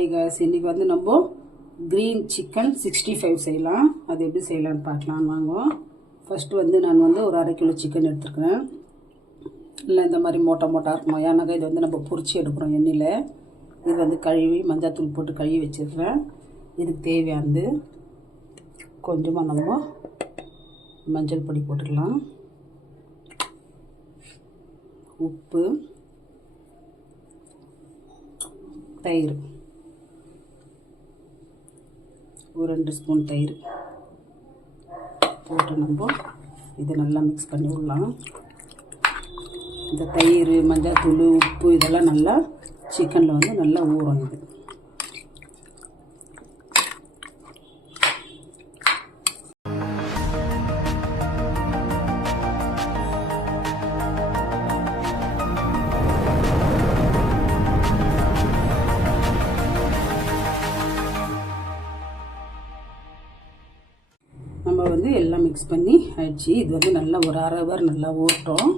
Hi guys, இன்றைக்கி வந்து நம்ம க்ரீன் சிக்கன் 65 செய்யலாம். அது எப்படி செய்யலான்னு பார்க்கலான்னு வாங்குவோம். ஃபஸ்ட்டு வந்து நான் வந்து ஒரு 1/2 கிலோ சிக்கன் எடுத்துருக்கேன். இல்லை இந்த மாதிரி மோட்டாக இருக்கணும், ஏன்னாக்கா இது வந்து நம்ம பொரிச்சு எடுக்கிறோம் எண்ணெயில். இது வந்து கழுவி மஞ்சள் போட்டு கழுவி வச்சிடுறேன். இதுக்கு தேவையானது கொஞ்சமாக நம்ம மஞ்சள் பொடி போட்டுக்கலாம், உப்பு, தயிர், ஒரு 2 ஸ்பூன் தயிர் போட்டு நம்ம இதை நல்லா மிக்ஸ் பண்ணி விடலாம். இந்த தயிர், மஞ்சள் தூள், உப்பு இதெல்லாம் நல்லா சிக்கனில் வந்து நல்லா ஊறும். இது நம்ம வந்து எல்லாம் மிக்ஸ் பண்ணி ஆயிடுச்சு. இது வந்து நல்லா ஒரு 1/2 ஹவர் நல்லா ஊறட்டும்.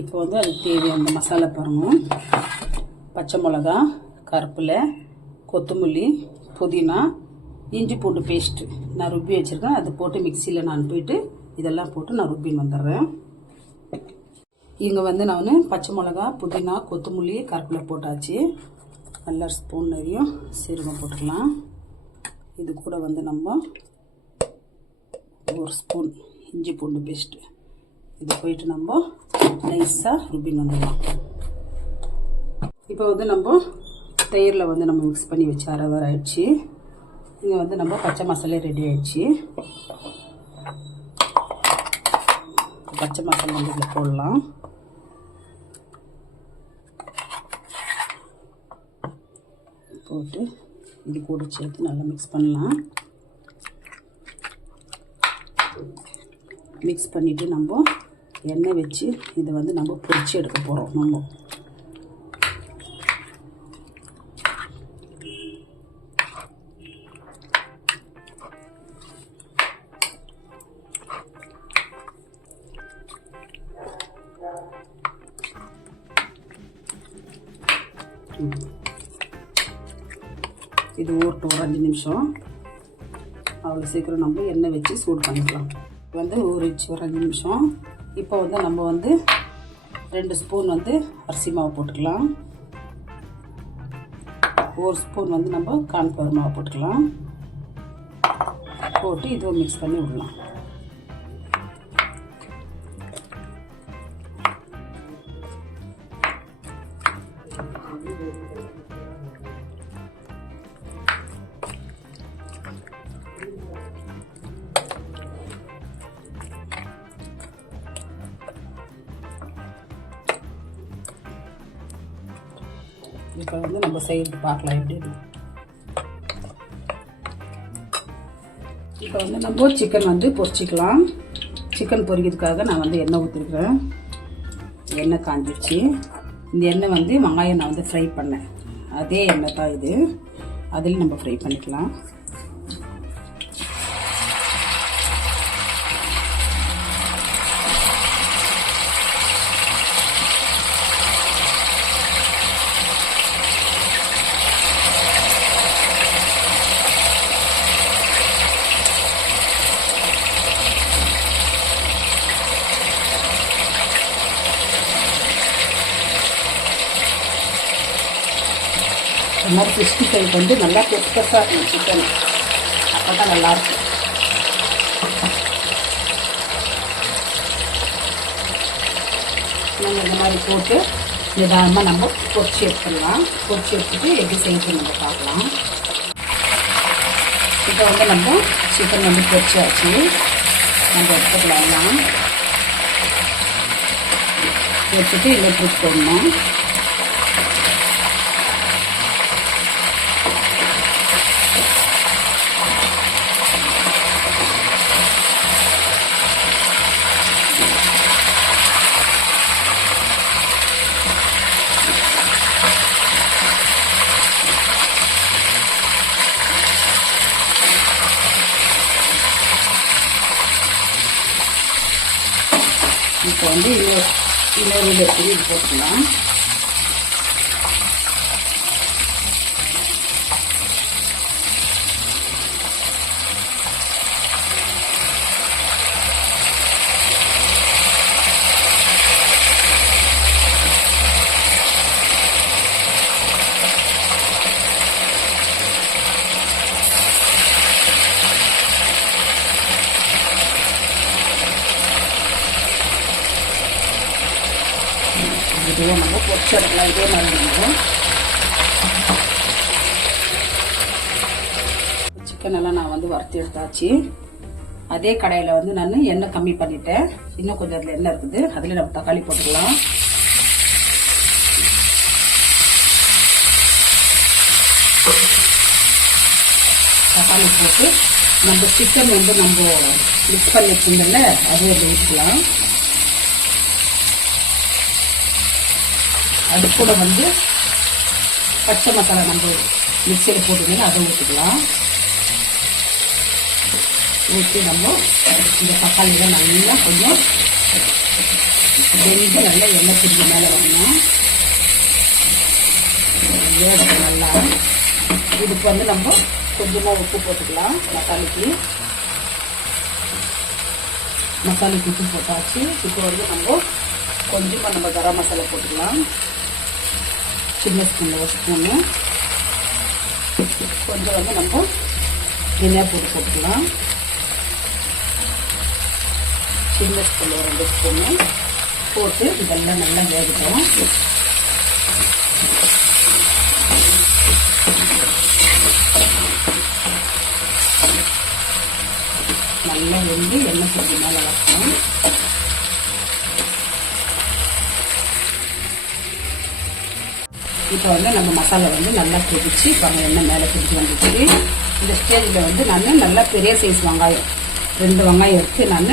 இப்போ வந்து அதுக்கு தேவையான மசாலா பாருங்கள். பச்சை மிளகா, கருவேப்பிலை, கொத்தமல்லி, புதினா, இஞ்சி பூண்டு பேஸ்ட்டு நான் ருப்பி வச்சுருக்கேன். அது போட்டு மிக்சியில் நான் போயிட்டு இதெல்லாம் போட்டு நான் ருப்பின்னு வந்துடுறேன். இங்கே வந்து நான் பச்சை மிளகா, புதினா, கொத்தமல்லி, கருவேப்பிலை போட்டாச்சு. நல்லா ஸ்பூன் நிறையும் சீரகம் போட்டுக்கலாம். இது கூட வந்து நம்ம 1 ஸ்பூன் இஞ்சி பூண்டு பேஸ்ட்டு இது போயிட்டு நம்ம நைஸாக ருப்பின்னு வந்துடலாம். இப்போ வந்து நம்ம தயிரில் வந்து நம்ம மிக்ஸ் பண்ணி வச்சு 1/2 ஹவர் ஆயிடுச்சு. இங்கே வந்து நம்ம பச்சை மசாலா ரெடி ஆயிடுச்சு. பச்சை மசாலா வந்து இதில் போடலாம். போட்டு இது கூட சேர்த்து நல்லா மிக்ஸ் பண்ணலாம். மிக்ஸ் பண்ணிவிட்டு நம்ம எண்ணெய் வச்சு இதை வந்து நம்ம பொரிச்சு எடுக்க போகிறோம். நம்ம இது ஊறட்டும் ஒரு 5 நிமிஷம். அவ்வளோ சீக்கிரம் நம்ம எண்ணெய் வச்சு சூடு பண்ணிக்கலாம். வந்து ஊறிச்சு ஒரு 5 நிமிஷம். இப்போ வந்து நம்ம வந்து 2 ஸ்பூன் வந்து அரிசி மாவு போட்டுக்கலாம். 1 ஸ்பூன் வந்து நம்ம கார்ன்ஃப்ளவர் மாவு போட்டுக்கலாம். போட்டு இதுவும் மிக்ஸ் பண்ணி விடலாம். இப்போ வந்து நம்ம செய்து பார்க்கலாம் எப்படி இருக்கு. இப்போ வந்து நம்ம சிக்கன் வந்து பொரிச்சிக்கலாம். சிக்கன் பொரிக்கிறதுக்காக நான் வந்து எண்ணெய் ஊற்றிருக்கிறேன். எண்ணெய் காஞ்சிடுச்சு. இந்த எண்ணெய் வந்து வெங்காயம் நான் வந்து ஃப்ரை பண்ணேன். அதே எண்ணெய் தான் இது. அதில் நம்ம ஃப்ரை பண்ணிக்கலாம். இந்த மாதிரி 65 வந்து நல்லா பெருசாக இருக்கும் சிக்கன். அப்போ தான் நல்லாயிருக்கும். நம்ம இந்த மாதிரி போட்டு நிதானமாக நம்ம பொரிச்சு எடுத்துடலாம். பொரிச்சு எடுத்துட்டு எப்படி செய்யறது நம்ம பார்க்கலாம். இப்போ வந்து நம்ம சிக்கன் வந்து பொரிச்சாச்சு. நம்ம எடுத்துக்கலாம். எடுத்துட்டு இன்னும் ட்ரிப் போடணும். இப்போ வந்து இன்னொரு இது போட்டுக்கலாம். மெதுவாக நம்ம பொரிச்சு எடுக்கலாம். இதே மாதிரி நம்ம சிக்கன் எல்லாம் நான் வந்து வறுத்து எடுத்தாச்சு. அதே கடையில் வந்து நான் எண்ணெய் கம்மி பண்ணிட்டேன். இன்னும் கொஞ்சம் அதில் எண்ணெய் இருக்குது. அதில் நம்ம தக்காளி போட்டுக்கலாம். தக்காளி போட்டு நம்ம சிக்கன் வந்து நம்ம மிக்ஸ் பண்ணி வச்சிருந்தோம்ல அதுவும் அதை ஊற்றிக்கலாம். அது கூட வந்து பச்சை மசாலா நம்ம மிக்சியில் போட்டுருந்தோம்ல அதை ஊற்றிக்கலாம். ஊற்றி நம்ம இந்த தக்காளியில் நல்லா கொஞ்சம் வெந்து நல்லா எண்ணெய் பிரிஞ்சு மேலே வரணும். வேகத்தை நல்லா இதுக்கு வந்து நம்ம கொஞ்சமாக உப்பு போட்டுக்கலாம். மசாலுக்கு உப்பு போட்டாச்சு. இப்போ வந்து நம்ம கொஞ்சமாக நம்ம கரம் மசாலா போட்டுக்கலாம். சின்ன ஸ்பூனில் ஒரு ஸ்பூனு கொஞ்சம் வந்து நம்ம தனியா போட்டுக்கலாம். சின்ன ஸ்பூனில் 2 ஸ்பூனு போட்டு இதெல்லாம் நல்லா வேகட்டும். நல்லா வெந்து எண்ணெய் பிரிஞ்சு மேலே வரணும். இப்போ வந்து நம்ம மசாலா வந்து நல்லா கொதிச்சு இப்போ எண்ணெய் மேலே பிரிஞ்சு வந்துச்சு. இந்த ஸ்டேஜில் வந்து நான் நல்லா பெரிய சைஸ் வெங்காயம் 2 வெங்காயம் எடுத்து நான்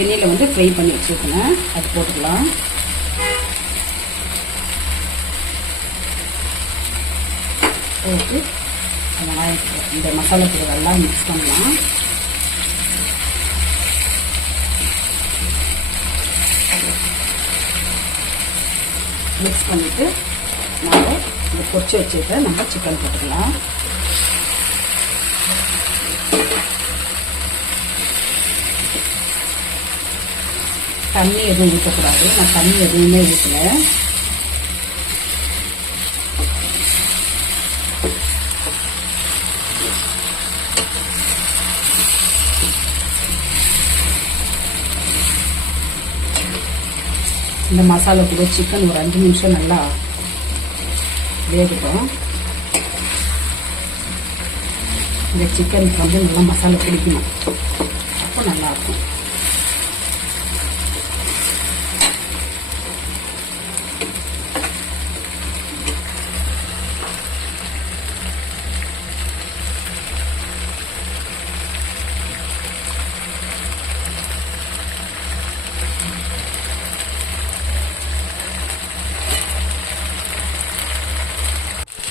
எண்ணெயில் வந்து ஃப்ரை பண்ணி வச்சுருக்கேன். அது போட்டுக்கலாம். போட்டு வெங்காயத்துக்கு இந்த மசாலா தூள் எல்லாம் மிக்ஸ் பண்ணலாம். மிக்ஸ் பண்ணிவிட்டு நம்ம இந்த பொரிச்சு வச்சுட்டு நம்ம சிக்கன் போட்டுக்கலாம். தண்ணி எதுவும் ஊற்றக்கூடாது. நான் தண்ணி எதுவுமே ஊற்றல. இந்த மசாலா கூட சிக்கன் ஒரு 5 நிமிஷம் நல்லா வேகட்டும். இந்த சிக்கனுக்கு வந்து நல்லா மசாலா பிடிக்கணும். அப்போ நல்லாயிருக்கும்.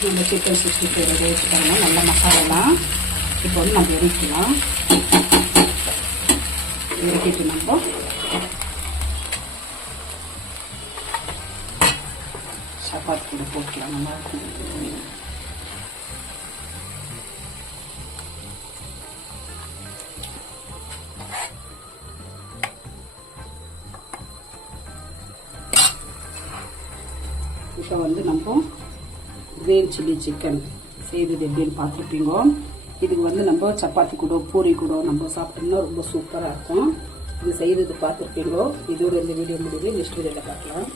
நம்ம சிக்கன் 65 ரெடி வச்சுட்டாங்க. நல்லா மசாலாலாம் இப்போ வந்து நம்ம இறக்கலாம். இறக்கிட்டு நம்ம சப்பாத்தி கூட போட்டுக்கலாம். நல்லா இருக்கும். இப்போ வந்து நம்ம கிரீன் சில்லி சிக்கன் செய்வது எப்படின்னு பார்த்துருப்பீங்க. இதுக்கு வந்து நம்ம சப்பாத்தி கூட பூரி கூட நம்ம சாப்பிட்டோம்னா ரொம்ப சூப்பராக இருக்கும். இது செய்கிறது பார்த்துருப்பீங்க. இதோட இந்த வீடியோ முடிவு நெக்ஸ்ட் வீடியோவில் பார்க்கலாம்.